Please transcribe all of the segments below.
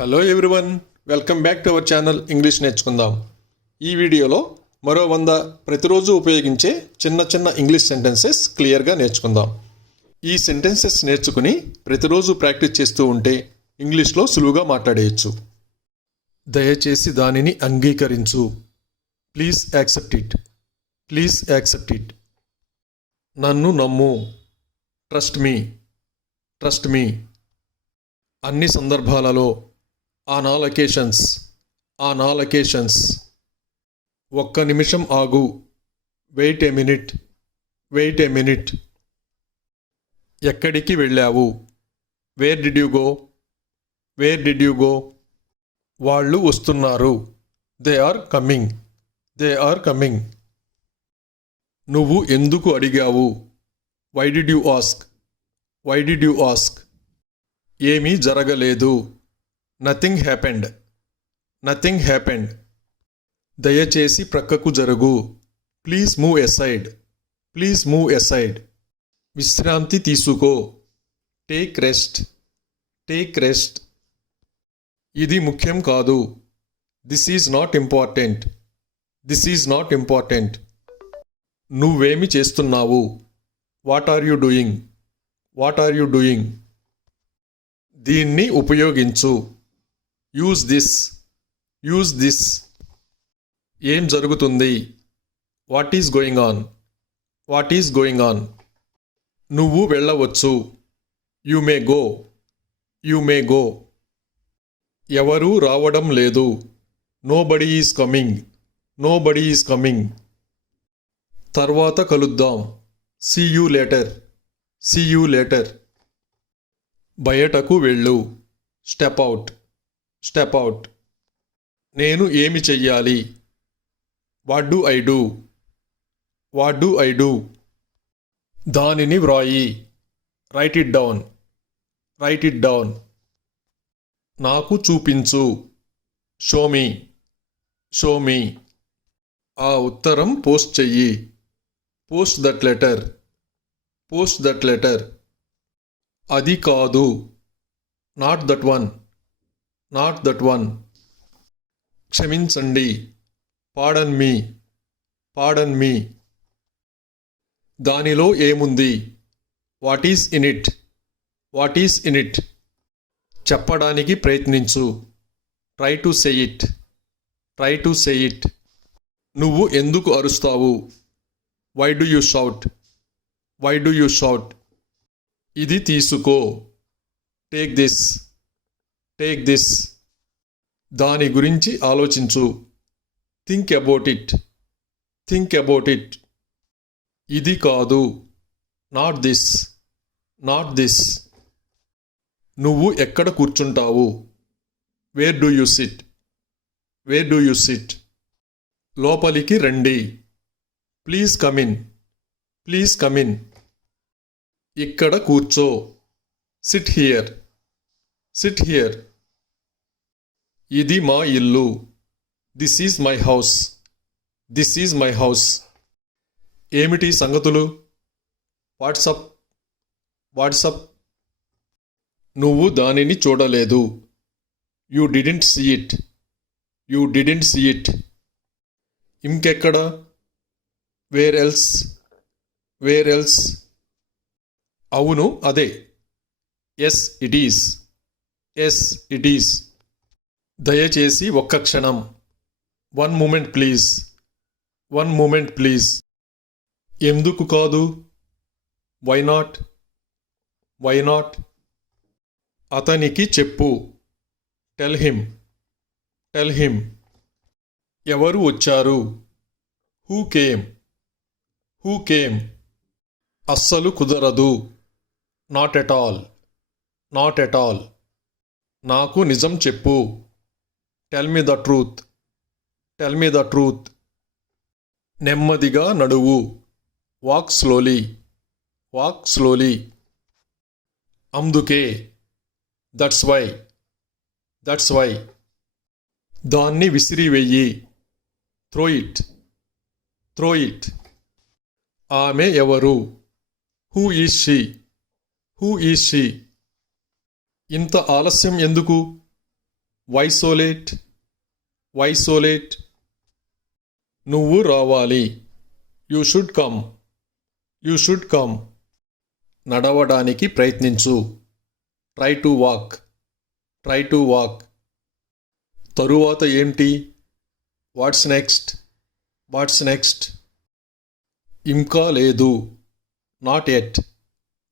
Hello everyone, welcome back to our channel English నేర్చుకుందాం. ఈ వీడియోలో మరో 100 ప్రతిరోజు ఉపయోగించే చిన్న చిన్న ఇంగ్లీష్ సెంటెన్సెస్ క్లియర్గా నేర్చుకుందాం. ఈ సెంటెన్సెస్ నేర్చుకుని ప్రతిరోజు ప్రాక్టీస్ చేస్తూ ఉంటే ఇంగ్లీష్లో సులువుగా మాట్లాడేయచ్చు. దయచేసి దానిని అంగీకరించు. Please accept it. Please accept it. నన్ను నమ్ము. Trust me. Trust me. అన్ని సందర్భాలలో. On all occasions. On all occasions. ఒక్క నిమిషం ఆగు. Wait a minute. Wait a minute. ఎక్కడికి వెళ్ళావు? Where did you go? Where did you go? వాళ్ళు వస్తున్నారు. They are coming. They are coming. నువ్వు ఎందుకు అడిగావు? Why did you ask? Why did you ask? ఏమీ జరగలేదు. Nothing happened. Nothing happened. దయచేసి ప్రక్కకు జరుగు. Please move aside. Please move aside. విశ్రాంతి తీసుకో. Take rest. Take rest. ఇది ముఖ్యం కాదు. This is not important. This is not important. నువ్వేమి చేస్తున్నావు? What are you doing? What are you doing? దీన్ని ఉపయోగించు. Use this. Use this. ఏం జరుగుతుంది? What is going on? What is going on? నువ్వు వెళ్ళవచ్చు. You may go. You may go. ఎవరూ రావడం లేదు. Nobody is coming. Nobody is coming. తర్వాత కలుద్దాం. See you later. See you later. బయటకు వెళ్ళు. Step out. Step out. నేను ఏమి చెయ్యాలి? What do I do? What do I do? దానిని వ్రాయి. Write it down. Write it down. నాకు చూపించు. Show me. Show me. ఆ ఉత్తరం పోస్ట్ చెయ్యి. Post that letter. Post that letter. అది కాదు. Not that one. Not that one. క్షమించండి. Pardon me. Pardon me. దానిలో ఏముంది? What is in it? What is in it? చెప్పడానికి ప్రయత్నించు. Try to say it. Try to say it. నువ్వు ఎందుకు అరుస్తావు? Why do you shout? Why do you shout? ఇది తీసుకో. Take this. Take this. దాని గురించి ఆలోచించు. Think about it. Think about it. ఇది కాదు. Not this. Not this. నువ్వు ఎక్కడ కూర్చుంటావు? Where do you sit? Where do you sit? లోపలికి రండి. Please come in. Please come in. ఇక్కడ కూర్చో. Sit here. Sit here. ఇది మా ఇల్లు. This is my house. This is my house. ఏమిటి సంగతులు? వాట్సప్. వాట్సప్. నువ్వు దానిని చూడలేదు. You didn't see it. You didn't see it. ఇంకెక్కడ? Where else. Where else. అవును, అదే. Yes it is. Yes it is. దయచేసి ఒక్క క్షణం. One moment please. One moment please. ఎందుకు కాదు? Why not? Why not? అతనికి చెప్పు. Tell him. Tell him. ఎవరు వచ్చారు? Who came? Who came? అస్సలు కుదరదు. Not at all. Not at all. నాకు నిజం చెప్పు. Tell me the truth. Tell me the truth. నెమ్మదిగా నడువు. Walk slowly. Walk slowly. అందుకే. That's why. That's why. దాన్ని విసిరివెయ్యి. Throw it. Throw it. ఆమె ఎవరు? Who is she? Who is she? ఇంత ఆలస్యం ఎందుకు? Why so late? Why so late? నువ్వు రావాలి. You should come. You should come. నడవడానికి ప్రయత్నించు. Try to walk. Try to walk. తరువాత ఏంటి? What's next? What's next? ఇంకా లేదు. Not at.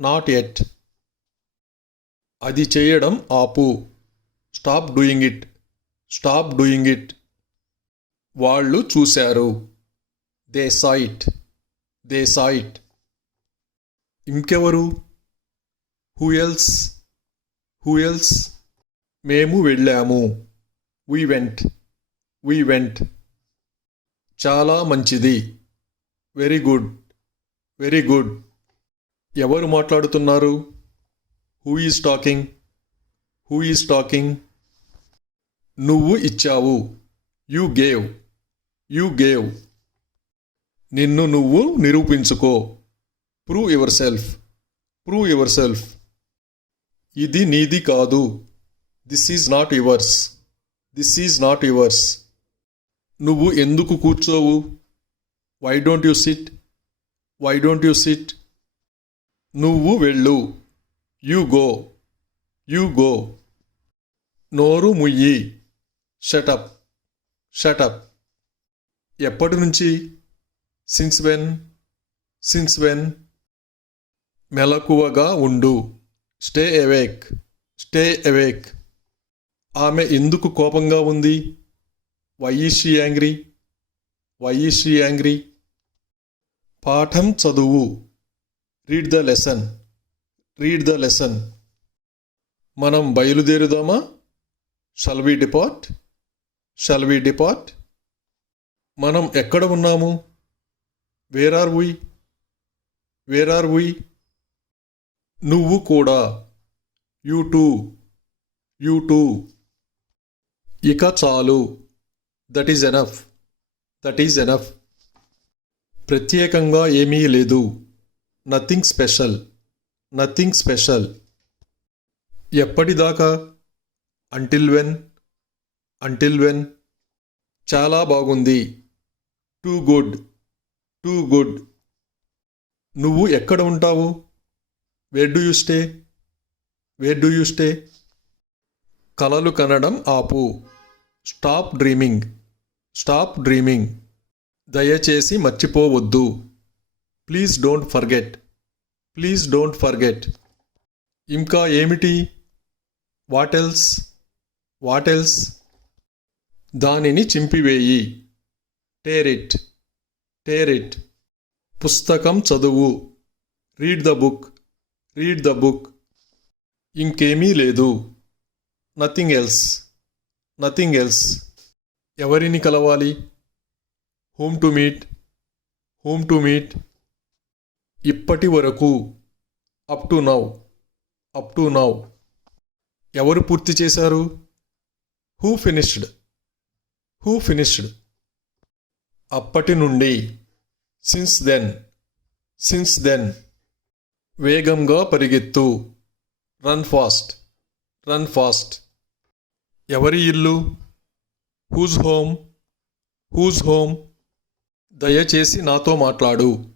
Not at. అది చేయడం ఆపు. Stop doing it. Stop doing it. వాళ్ళు చూశారు. They saw it. They saw it. ఇంకెవరు? Who else? Who else? మేము వెళ్ళాము. We went. We went. చాలా మంచిది. Very good. Very good. ఎవరు మాట్లాడుతున్నారు? Who is talking? Who is talking? నువ్వు ఇచ్చావు. You gave. You gave. నిన్ను నువ్వు నిరూపించుకో. Prove yourself. Prove yourself. ఇది నీది కాదు. This is not yours. This is not yours. నువ్వు ఎందుకు కూర్చోవు? Why don't you sit? Why don't you sit? నువ్వు వెళ్ళు. You go. You go. నోరు ముయ్యి. షటప్. షటప్. ఎప్పటి నుంచి? Since when? Since when? మెలకువగా ఉండు. Stay awake. Stay awake. ఆమె ఎందుకు కోపంగా ఉంది? Why is she angry? Why is she angry? పాఠం చదువు. Read the lesson. Read the lesson. మనం బయలుదేరుదామా? Shall we depart? Shall we depart? మనం ఎక్కడ ఉన్నాము? Where are we? Where are వి? నువ్వు కూడా. You too. You too. ఇక చాలు. That is enough. That is enough. ప్రత్యేకంగా ఏమీ లేదు. Nothing special. Nothing special. ఎప్పటిదాకా? Until when? Until when? చాలా బాగుంది. Too good. Too good. నువ్వు ఎక్కడ ఉంటావు? Where do you stay? Where do you stay? కలలు కనడం ఆపు. Stop dreaming. Stop dreaming. దయచేసి మర్చిపోవద్దు. Please don't forget. Please don't forget. ఇంకా ఏమిటి? What else? What else? దానిని చింపివేయి. Tear it. Tear it. పుస్తకం చదువు. Read the book. Read the book. ఇంకేమీ లేదు. Nothing else. Nothing else. ఎవరిని కలవాలి? Whom to meet. Whom to meet. ఇప్పటి వరకు. Up to now. Up to now. ఎవరు పూర్తి చేశారు? Who finished. Who finished. అప్పటి నుండి. Since then. Since then. వేగంగా పరిగెత్తు. Run fast. Run fast. ఎవరి ఇల్లు? Whose home. Whose home. దయచేసి నాతో మాట్లాడు.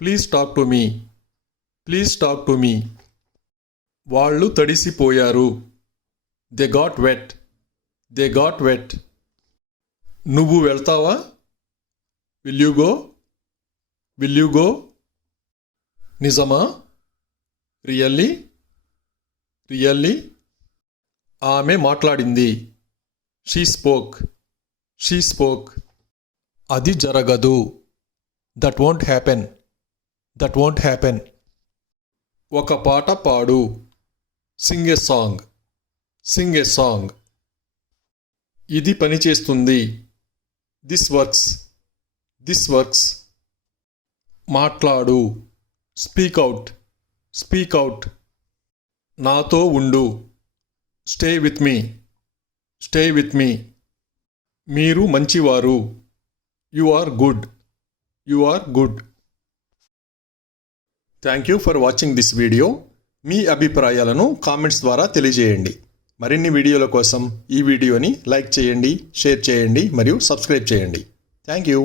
Please talk to me. Please talk to me. వాళ్ళు తడిసిపోయారు. They got wet. They got wet. నువ్వు వెళ్తావా? Will you go? Will you go? నిజమా? రియల్లీ? రియల్లీ? ఆమె మాట్లాడింది. She spoke. She spoke. అది జరగదు. That won't happen. That won't happen. ఒక పాట పాడు. Sing a song. Sing a song. ఇది పనిచేస్తుంది. This works. This works. మాట్లాడు. Speak out. Speak out. నాతో ఉండు. Stay with me. Stay with me. మీరు మంచివారు. You are good. You are good. Thank you for watching this video. మీ అభిప్రాయాలను comments ద్వారా తెలియజేయండి. మరిన్ని వీడియోల కోసం ఈ వీడియోని లైక్ చేయండి, షేర్ చేయండి మరియు సబ్స్క్రైబ్ చేయండి. Thank you.